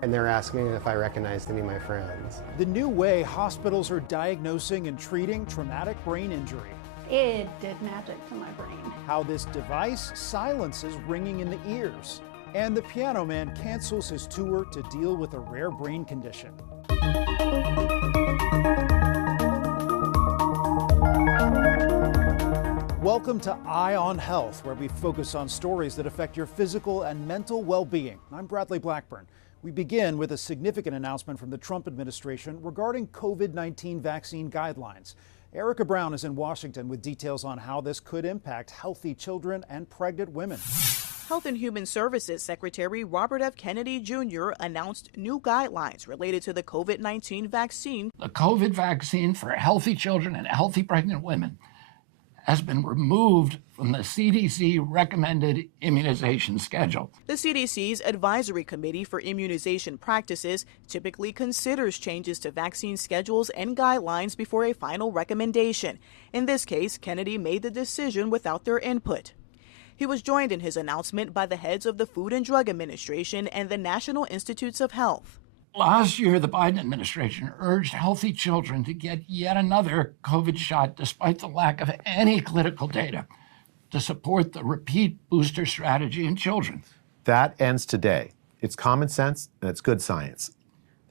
And they're asking me if I recognized any of my friends. The new way hospitals are diagnosing and treating traumatic brain injury. It did magic to my brain. How this device silences ringing in the ears. And the Piano Man cancels his tour to deal with a rare brain condition. Welcome to Eye on Health, where we focus on stories that affect your physical and mental well-being. I'm Bradley Blackburn. We begin with a significant announcement from the Trump administration regarding COVID-19 vaccine guidelines. Erica Brown is in Washington with details on how this could impact healthy children and pregnant women. Health and Human Services Secretary Robert F. Kennedy Jr. announced new guidelines related to the COVID-19 vaccine. The COVID vaccine for healthy children and healthy pregnant women has been removed from the CDC recommended immunization schedule. The CDC's Advisory Committee for Immunization Practices typically considers changes to vaccine schedules and guidelines before a final recommendation. In this case, Kennedy made the decision without their input. He was joined in his announcement by the heads of the Food and Drug Administration and the National Institutes of Health. Last year, the Biden administration urged healthy children to get yet another COVID shot despite the lack of any clinical data to support the repeat booster strategy in children. That ends today. It's common sense and it's good science.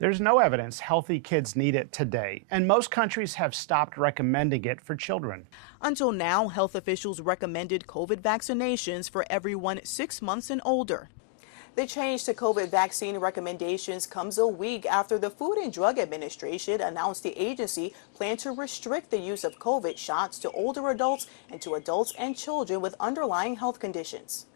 There's no evidence healthy kids need it today, and most countries have stopped recommending it for children. Until now, health officials recommended COVID vaccinations for everyone 6 months and older. The change to COVID vaccine recommendations comes a week after the Food and Drug Administration announced the agency planned to restrict the use of COVID shots to older adults and to adults and children with underlying health conditions.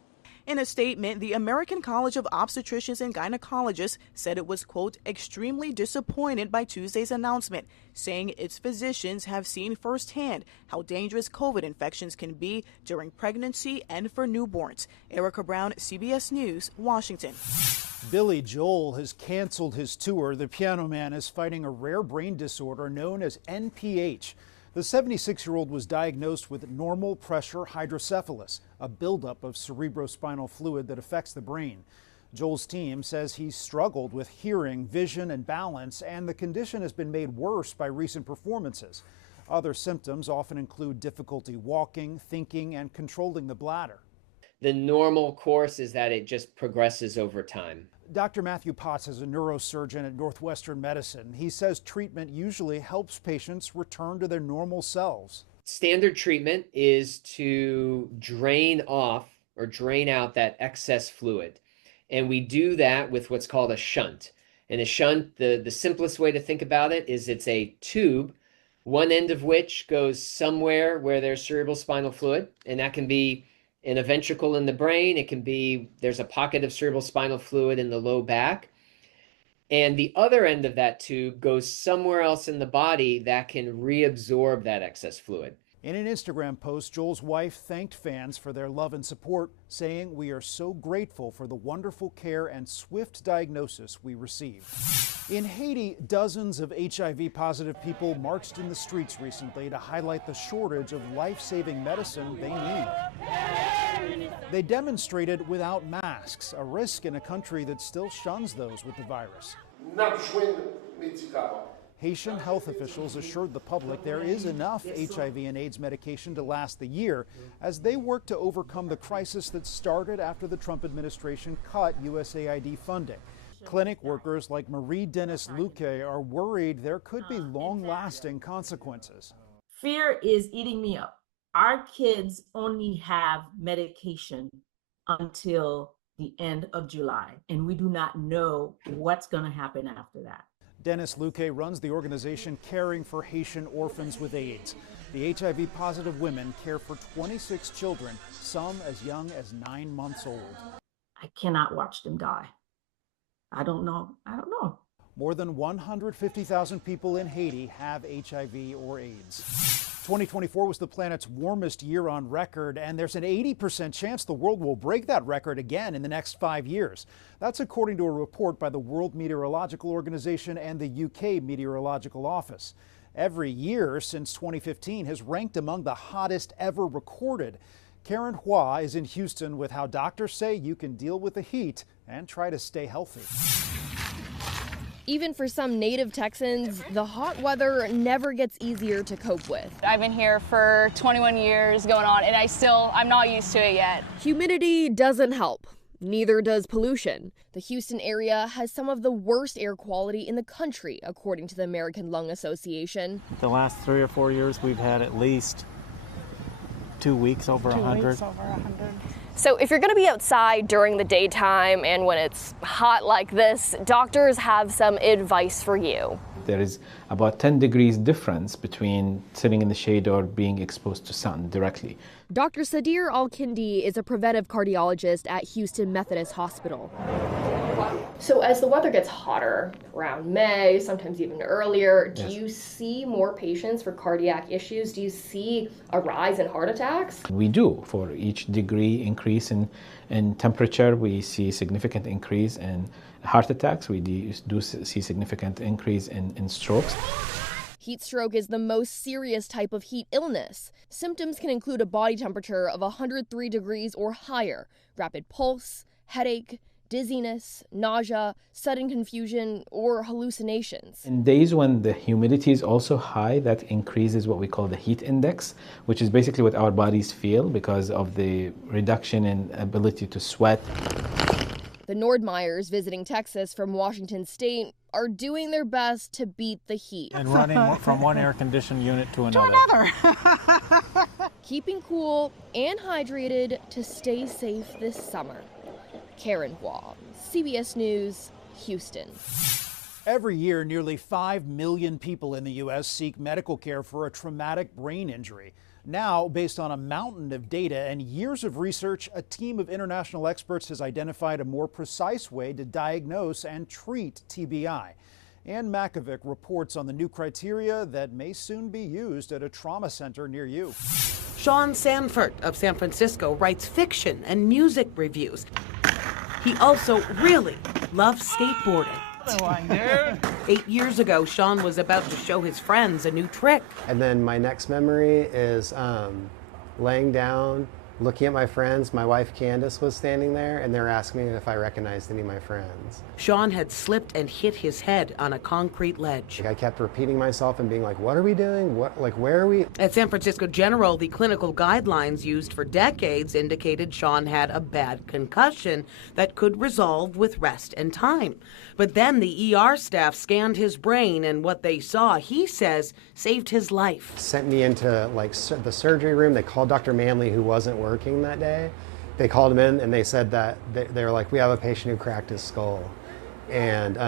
In a statement, the American College of Obstetricians and Gynecologists said it was, quote, extremely disappointed by Tuesday's announcement, saying its physicians have seen firsthand how dangerous COVID infections can be during pregnancy and for newborns. Erica Brown, CBS News, Washington. Billy Joel has canceled his tour. The Piano Man is fighting a rare brain disorder known as NPH. The 76-year-old was diagnosed with normal pressure hydrocephalus, a buildup of cerebrospinal fluid that affects the brain. Joel's team says he's struggled with hearing, vision, and balance, and the condition has been made worse by recent performances. Other symptoms often include difficulty walking, thinking, and controlling the bladder. The normal course is that it just progresses over time. Dr. Matthew Potts is a neurosurgeon at Northwestern Medicine. He says treatment usually helps patients return to their normal selves. Standard treatment is to drain off or drain out that excess fluid. And we do that with what's called a shunt. And a shunt, the simplest way to think about it is it's a tube, one end of which goes somewhere where there's cerebrospinal fluid, and that can be in a ventricle in the brain. It can be, there's a pocket of cerebrospinal fluid in the low back. And the other end of that tube goes somewhere else in the body that can reabsorb that excess fluid. In an Instagram post, Joel's wife thanked fans for their love and support, saying, "We are so grateful for the wonderful care and swift diagnosis we received." In Haiti, dozens of HIV-positive people marched in the streets recently to highlight the shortage of life-saving medicine they need. They demonstrated without masks, a risk in a country that still shuns those with the virus. Haitian health officials assured the public there is enough HIV and AIDS medication to last the year as they work to overcome the crisis that started after the Trump administration cut USAID funding. Clinic workers like Marie Dennis Luque are worried there could be long-lasting consequences. Fear is eating me up. Our kids only have medication until the end of July, and we do not know what's going to happen after that. Dennis Luque runs the organization Caring for Haitian Orphans with AIDS. The HIV-positive women care for 26 children, some as young as 9 months old. I cannot watch them die. I don't know. More than 150,000 people in Haiti have HIV or AIDS. 2024 was the planet's warmest year on record, and there's an 80% chance the world will break that record again in the next 5 years. That's according to a report by the World Meteorological Organization and the UK Meteorological Office. Every year since 2015 has ranked among the hottest ever recorded. Karen Hua is in Houston with how doctors say you can deal with the heat and try to stay healthy. Even for some native Texans, the hot weather never gets easier to cope with. I've been here for 21 years going on, and I'm not used to it yet. Humidity doesn't help. Neither does pollution. The Houston area has some of the worst air quality in the country, according to the American Lung Association. The last 3 or 4 years, we've had at least 2 weeks over 100. So if you're going to be outside during the daytime and when it's hot like this, doctors have some advice for you. There is about 10 degrees difference between sitting in the shade or being exposed to sun directly. Dr. Sadir Al-Kindi is a preventive cardiologist at Houston Methodist Hospital. So as the weather gets hotter around May, sometimes even earlier, do you see more patients for cardiac issues? Do you see a rise in heart attacks? We do. For each degree increase in temperature, we see significant increase in heart attacks. We do see significant increase in strokes. Heat stroke is the most serious type of heat illness. Symptoms can include a body temperature of 103 degrees or higher, rapid pulse, headache, dizziness, nausea, sudden confusion, or hallucinations. In days when the humidity is also high, that increases what we call the heat index, which is basically what our bodies feel because of the reduction in ability to sweat. The Nordmeyers visiting Texas from Washington State are doing their best to beat the heat. And running from one air-conditioned unit to another. Keeping cool and hydrated to stay safe this summer. Karen Hua, CBS News, Houston. Every year, nearly 5 million people in the U.S. seek medical care for a traumatic brain injury. Now, based on a mountain of data and years of research, a team of international experts has identified a more precise way to diagnose and treat TBI. Ann Makovic reports on the new criteria that may soon be used at a trauma center near you. Sean Sanford of San Francisco writes fiction and music reviews. He also really loves skateboarding. 8 years ago, Sean was about to show his friends a new trick. And then my next memory is laying down, looking at my friends. My wife Candace was standing there, and they're asking me if I recognized any of my friends. Sean had slipped and hit his head on a concrete ledge. I kept repeating myself and being like, what are we doing? Where are we? At San Francisco General, the clinical guidelines used for decades indicated Sean had a bad concussion that could resolve with rest and time. But then the ER staff scanned his brain, and what they saw, he says, saved his life. Sent me into the surgery room. They called Dr. Manley, who wasn't working that day. They called him in and they said that they were like, we have a patient who cracked his skull, and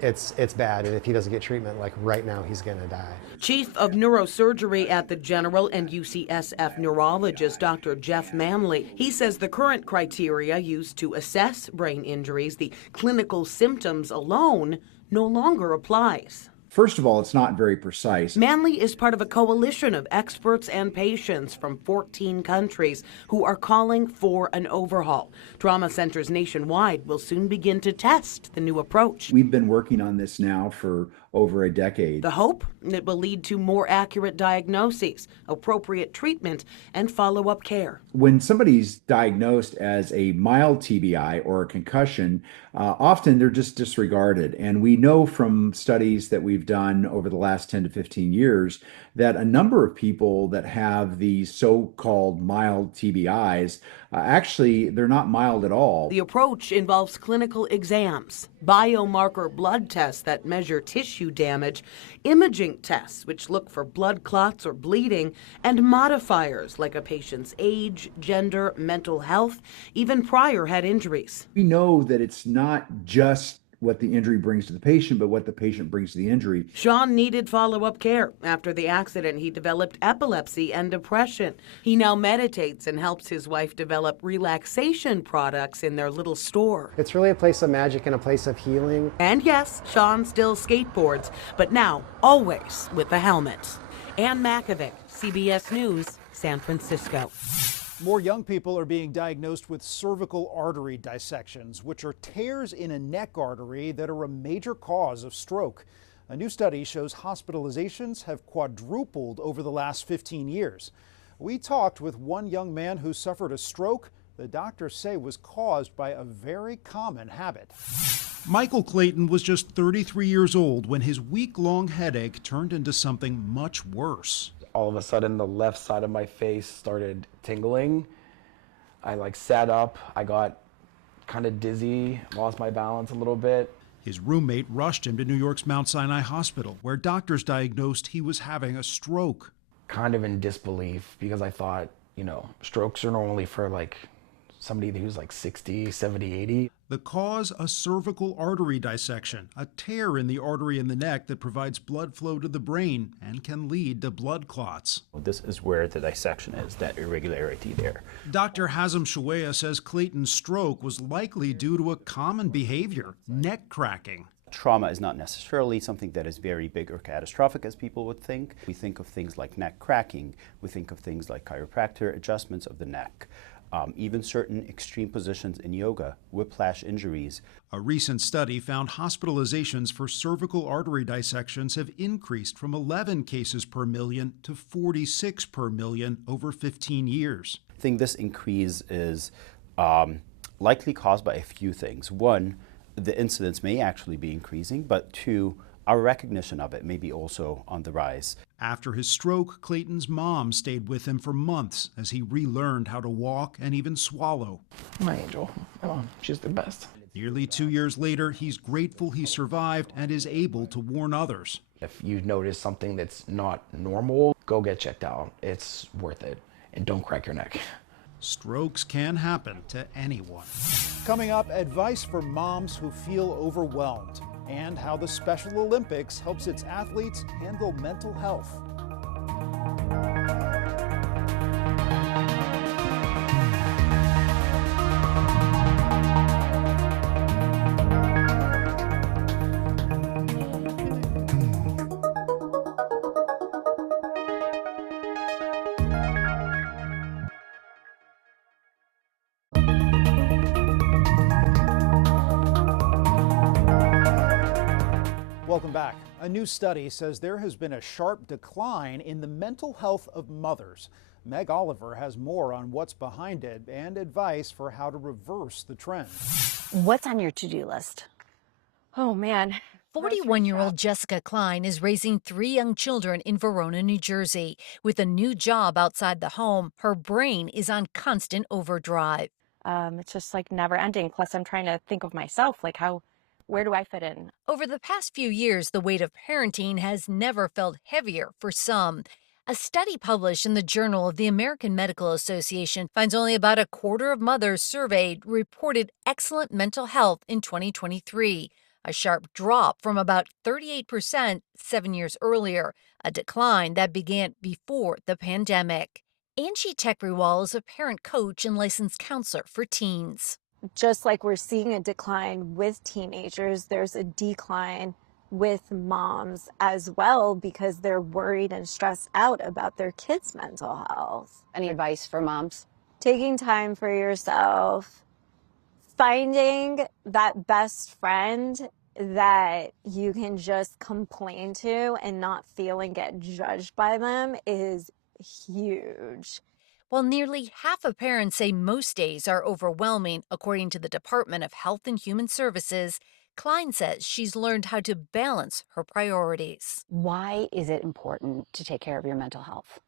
it's bad, and if he doesn't get treatment, like right now, he's gonna die. Chief of Neurosurgery at the General and UCSF neurologist Dr. Jeff Manley. He says the current criteria used to assess brain injuries, the clinical symptoms alone, no longer applies. First of all, it's not very precise. Manley is part of a coalition of experts and patients from 14 countries who are calling for an overhaul. Trauma centers nationwide will soon begin to test the new approach. We've been working on this now for over a decade. The hope? It will lead to more accurate diagnoses, appropriate treatment, and follow-up care. When somebody's diagnosed as a mild TBI or a concussion, often they're just disregarded. And we know from studies that we've done over the last 10 to 15 years that a number of people that have these so-called mild TBIs, actually, they're not mild at all. The approach involves clinical exams, biomarker blood tests that measure tissue damage, imaging tests which look for blood clots or bleeding, and modifiers like a patient's age, gender, mental health, even prior head injuries. We know that it's not just what the injury brings to the patient, but what the patient brings to the injury. Sean needed follow-up care. After the accident, he developed epilepsy and depression. He now meditates and helps his wife develop relaxation products in their little store. It's really a place of magic and a place of healing. And yes, Sean still skateboards, but now always with a helmet. Ann Makovic, CBS News, San Francisco. More young people are being diagnosed with cervical artery dissections, which are tears in a neck artery that are a major cause of stroke. A new study shows hospitalizations have quadrupled over the last 15 years. We talked with one young man who suffered a stroke the doctors say was caused by a very common habit. Michael Clayton was just 33 years old when his week-long headache turned into something much worse. All of a sudden, the left side of my face started tingling. I sat up, I got kind of dizzy, lost my balance a little bit. His roommate rushed him to New York's Mount Sinai Hospital, where doctors diagnosed he was having a stroke. Kind of in disbelief because I thought, strokes are normally for somebody who's 60, 70, 80. The cause, a cervical artery dissection, a tear in the artery in the neck that provides blood flow to the brain and can lead to blood clots. This is where the dissection is, that irregularity there. Dr. Hazem Shawea says Clayton's stroke was likely due to a common behavior, neck cracking. Trauma is not necessarily something that is very big or catastrophic as people would think. We think of things like neck cracking. We think of things like chiropractor adjustments of the neck. Even certain extreme positions in yoga, whiplash injuries. A recent study found hospitalizations for cervical artery dissections have increased from 11 cases per million to 46 per million over 15 years. I think this increase is likely caused by a few things. One, the incidence may actually be increasing, but two, our recognition of it may be also on the rise. After his stroke, Clayton's mom stayed with him for months as he relearned how to walk and even swallow. My angel, my mom, she's the best. Nearly 2 years later, he's grateful he survived and is able to warn others. If you notice something that's not normal, go get checked out. It's worth it. And don't crack your neck. Strokes can happen to anyone. Coming up, advice for moms who feel overwhelmed, and how the Special Olympics helps its athletes handle mental health. Welcome back. A new study says there has been a sharp decline in the mental health of mothers. Meg Oliver has more on what's behind it and advice for how to reverse the trend. What's on your to-do list? Oh man. 41-year-old Jessica Klein is raising 3 young children in Verona, New Jersey. With a new job outside the home, her brain is on constant overdrive. It's just never ending. Plus I'm trying to think of myself, where do I fit in? Over the past few years, the weight of parenting has never felt heavier for some. A study published in the Journal of the American Medical Association finds only about a quarter of mothers surveyed reported excellent mental health in 2023, a sharp drop from about 38% 7 years earlier, a decline that began before the pandemic. Angie Tekriwal is a parent coach and licensed counselor for teens. Just like we're seeing a decline with teenagers, there's a decline with moms as well because they're worried and stressed out about their kids' mental health. Any advice for moms? Taking time for yourself, finding that best friend that you can just complain to and not feel and get judged by them is huge. While nearly half of parents say most days are overwhelming, according to the Department of Health and Human Services, Klein says she's learned how to balance her priorities. Why is it important to take care of your mental health?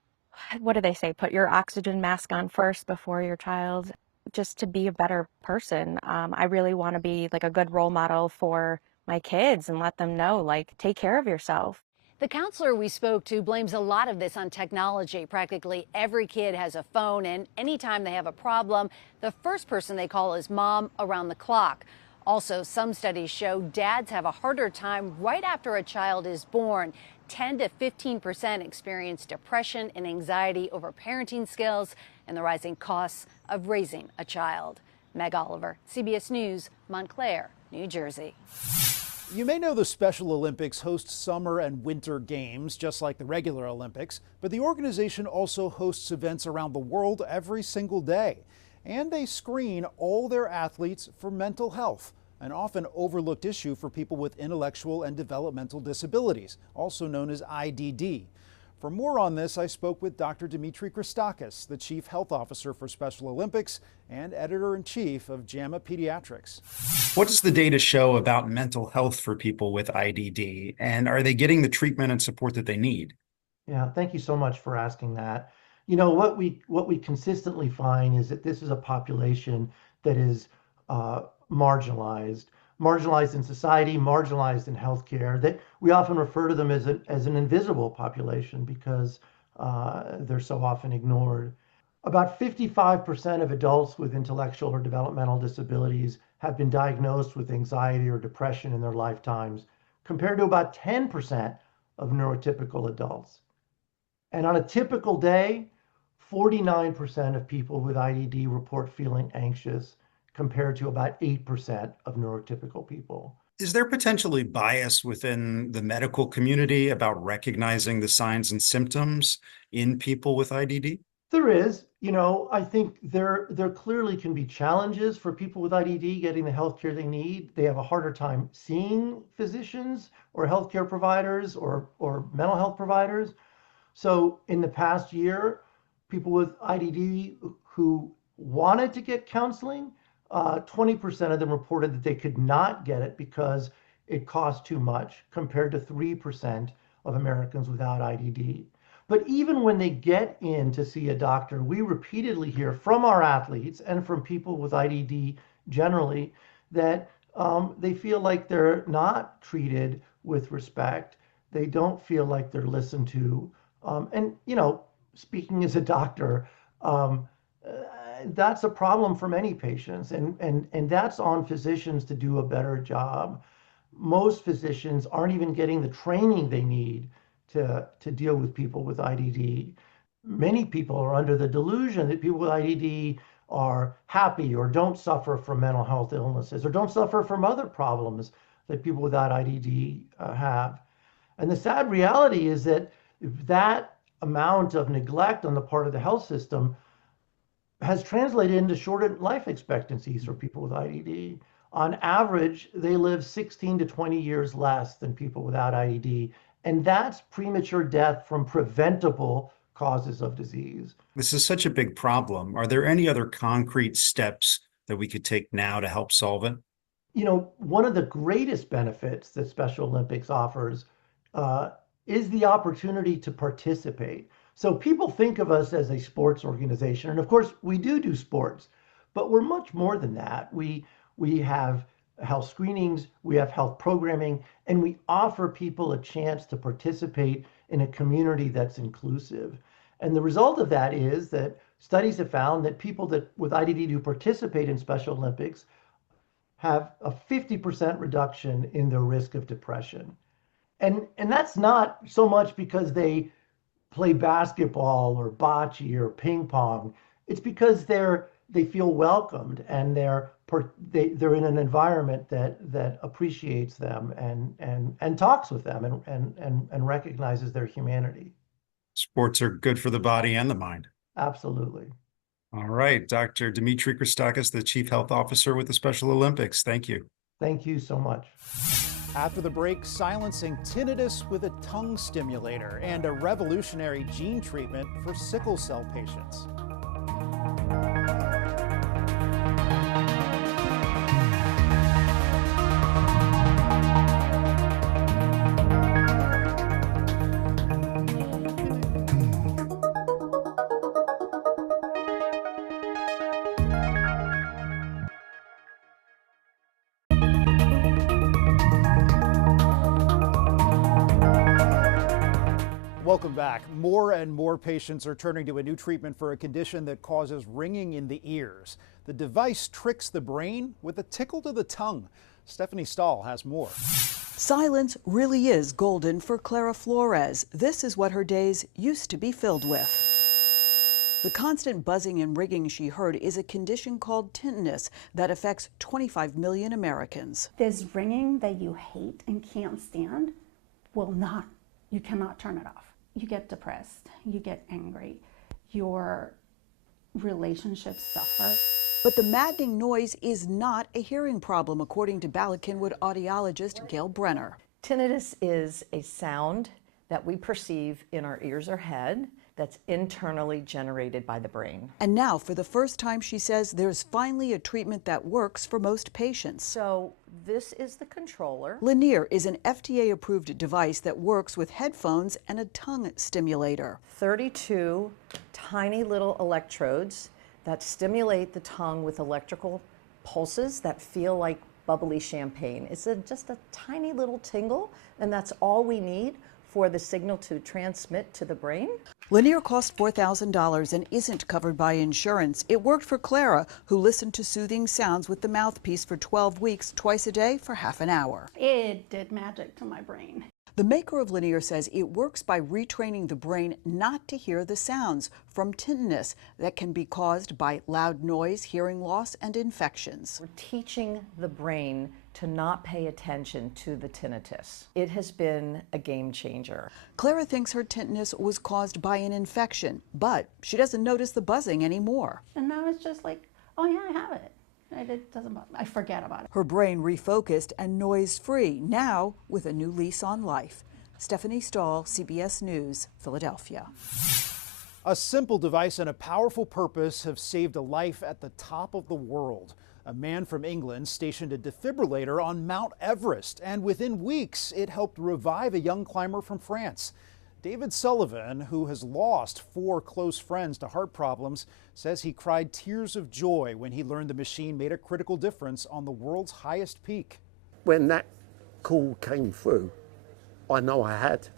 What do they say? Put your oxygen mask on first before your child, just to be a better person. I really want to be a good role model for my kids and let them know, take care of yourself. The counselor we spoke to blames a lot of this on technology. Practically every kid has a phone, and anytime they have a problem, the first person they call is mom around the clock. Also, some studies show dads have a harder time right after a child is born. 10 to 15% experience depression and anxiety over parenting skills and the rising costs of raising a child. Meg Oliver, CBS News, Montclair, New Jersey. You may know the Special Olympics hosts summer and winter games, just like the regular Olympics, but the organization also hosts events around the world every single day. And they screen all their athletes for mental health, an often overlooked issue for people with intellectual and developmental disabilities, also known as IDD. For more on this, I spoke with Dr. Dimitri Christakis, the Chief Health Officer for Special Olympics and Editor-in-Chief of JAMA Pediatrics. What does the data show about mental health for people with IDD, and are they getting the treatment and support that they need? Yeah, thank you so much for asking that. You know, what we consistently find is that this is a population that is marginalized in society, marginalized in healthcare. That we often refer to them as an invisible population because they're so often ignored. About 55% of adults with intellectual or developmental disabilities have been diagnosed with anxiety or depression in their lifetimes, compared to about 10% of neurotypical adults. And on a typical day, 49% of people with IDD report feeling anxious, compared to about 8% of neurotypical people. Is there potentially bias within the medical community about recognizing the signs and symptoms in people with IDD? There is. You know, I think there clearly can be challenges for people with IDD getting the healthcare they need. They have a harder time seeing physicians or healthcare providers or mental health providers. So in the past year, people with IDD who wanted to get counseling, 20% of them reported that they could not get it because it cost too much, compared to 3% of Americans without IDD. But even when they get in to see a doctor, we repeatedly hear from our athletes and from people with IDD generally that they feel like they're not treated with respect. They don't feel like they're listened to. And, you know, speaking as a doctor, that's a problem for many patients, and that's on physicians to do a better job. Most physicians aren't even getting the training they need to deal with people with IDD. Many people are under the delusion that people with IDD are happy or don't suffer from mental health illnesses or don't suffer from other problems that people without IDD have. And the sad reality is that that amount of neglect on the part of the health system has translated into shortened life expectancies for people with IDD. On average, they live 16 to 20 years less than people without IDD, and that's premature death from preventable causes of disease. This is such a big problem. Are there any other concrete steps that we could take now to help solve it? You know, one of the greatest benefits that Special Olympics offers is the opportunity to participate. So people think of us as a sports organization, and of course we do sports, but we're much more than that. We have health screenings, we have health programming, and we offer people a chance to participate in a community that's inclusive. And the result of that is that studies have found that people with IDD who participate in Special Olympics have a 50% reduction in their risk of depression. And that's not so much because they play basketball or bocce or ping pong. It's because they feel welcomed and they're in an environment that appreciates them and talks with them and recognizes their humanity. Sports are good for the body and the mind. Absolutely. All right, Dr. Dimitri Christakis, the Chief Health Officer with the Special Olympics. Thank you. Thank you so much. After the break, silencing tinnitus with a tongue stimulator and a revolutionary gene treatment for sickle cell patients. Welcome back. More and more patients are turning to a new treatment for a condition that causes ringing in the ears. The device tricks the brain with a tickle to the tongue. Stephanie Stahl has more. Silence really is golden for Clara Flores. This is what her days used to be filled with. The constant buzzing and ringing she heard is a condition called tinnitus that affects 25 million Americans. This ringing that you hate and can't stand you cannot turn it off. You get depressed, you get angry, your relationships suffer. But the maddening noise is not a hearing problem, according to Bala Cynwyd audiologist Gail Brenner. Tinnitus is a sound that we perceive in our ears or head that's internally generated by the brain. And now, for the first time, she says there's finally a treatment that works for most patients. So this is the controller. Lanier is an FDA-approved device that works with headphones and a tongue stimulator. 32 tiny little electrodes that stimulate the tongue with electrical pulses that feel like bubbly champagne. It's just a tiny little tingle, and that's all we need for the signal to transmit to the brain. Lanier cost $4,000 and isn't covered by insurance. It worked for Clara, who listened to soothing sounds with the mouthpiece for 12 weeks, twice a day for half an hour. It did magic to my brain. The maker of Lanier says it works by retraining the brain not to hear the sounds from tinnitus that can be caused by loud noise, hearing loss, and infections. We're teaching the brain to not pay attention to the tinnitus. It has been a game changer. Clara thinks her tinnitus was caused by an infection, but she doesn't notice the buzzing anymore. And now it's just like, oh yeah, I have it. It doesn't bother me. I forget about it. Her brain refocused and noise-free, now with a new lease on life. Stephanie Stahl, CBS News, Philadelphia. A simple device and a powerful purpose have saved a life at the top of the world. A man from England stationed a defibrillator on Mount Everest, and within weeks it helped revive a young climber from France. David Sullivan, who has lost 4 close friends to heart problems, says he cried tears of joy when he learned the machine made a critical difference on the world's highest peak. When that call came through, I know I'd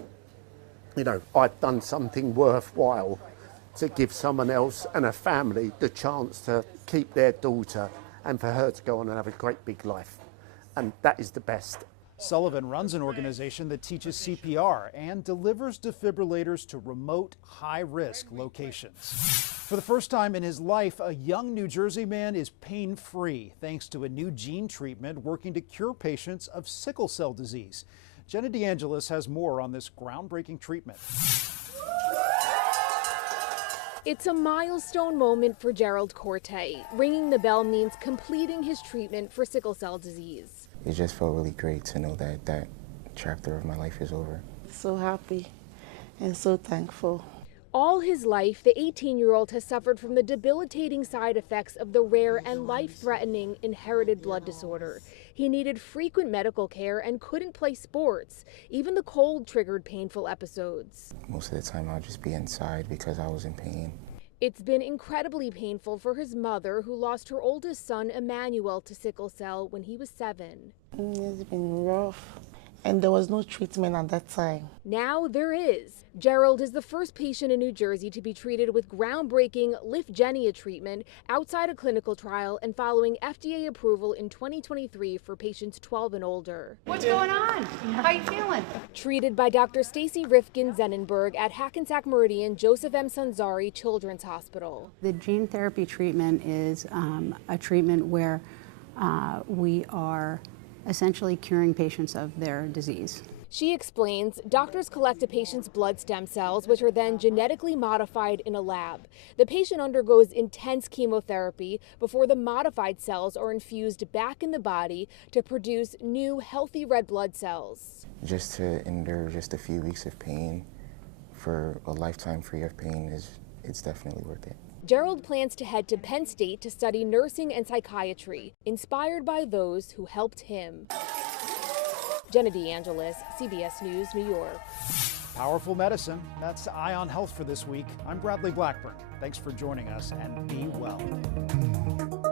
done something worthwhile to give someone else and a family the chance to keep their daughter and for her to go on and have a great big life. And that is the best. Sullivan runs an organization that teaches CPR and delivers defibrillators to remote, high-risk locations. For the first time in his life, a young New Jersey man is pain-free thanks to a new gene treatment working to cure patients of sickle cell disease. Jenna DeAngelis has more on this groundbreaking treatment. It's a milestone moment for Gerald Corte. Ringing the bell means completing his treatment for sickle cell disease. It just felt really great to know that that chapter of my life is over. So happy and so thankful. All his life, the 18-year-old has suffered from the debilitating side effects of the rare and life-threatening inherited blood disorder. He needed frequent medical care and couldn't play sports. Even the cold triggered painful episodes. Most of the time I'll just be inside because I was in pain. It's been incredibly painful for his mother, who lost her oldest son, Emmanuel, to sickle cell when he was 7. It's been rough, and there was no treatment at that time. Now there is. Gerald is the first patient in New Jersey to be treated with groundbreaking Lyfgenia treatment outside a clinical trial and following FDA approval in 2023 for patients 12 and older. What's going on? How you feeling? Treated by Dr. Stacy Rifkin-Zenenberg at Hackensack Meridian Joseph M. Sanzari Children's Hospital. The gene therapy treatment is a treatment where we are essentially curing patients of their disease. She explains doctors collect a patient's blood stem cells, which are then genetically modified in a lab. The patient undergoes intense chemotherapy before the modified cells are infused back in the body to produce new, healthy red blood cells. Just to endure just a few weeks of pain for a lifetime free of pain it's definitely worth it. Gerald plans to head to Penn State to study nursing and psychiatry, inspired by those who helped him. Jenna DeAngelis, CBS News, New York. Powerful medicine. That's Eye on Health for this week. I'm Bradley Blackburn. Thanks for joining us, and be well.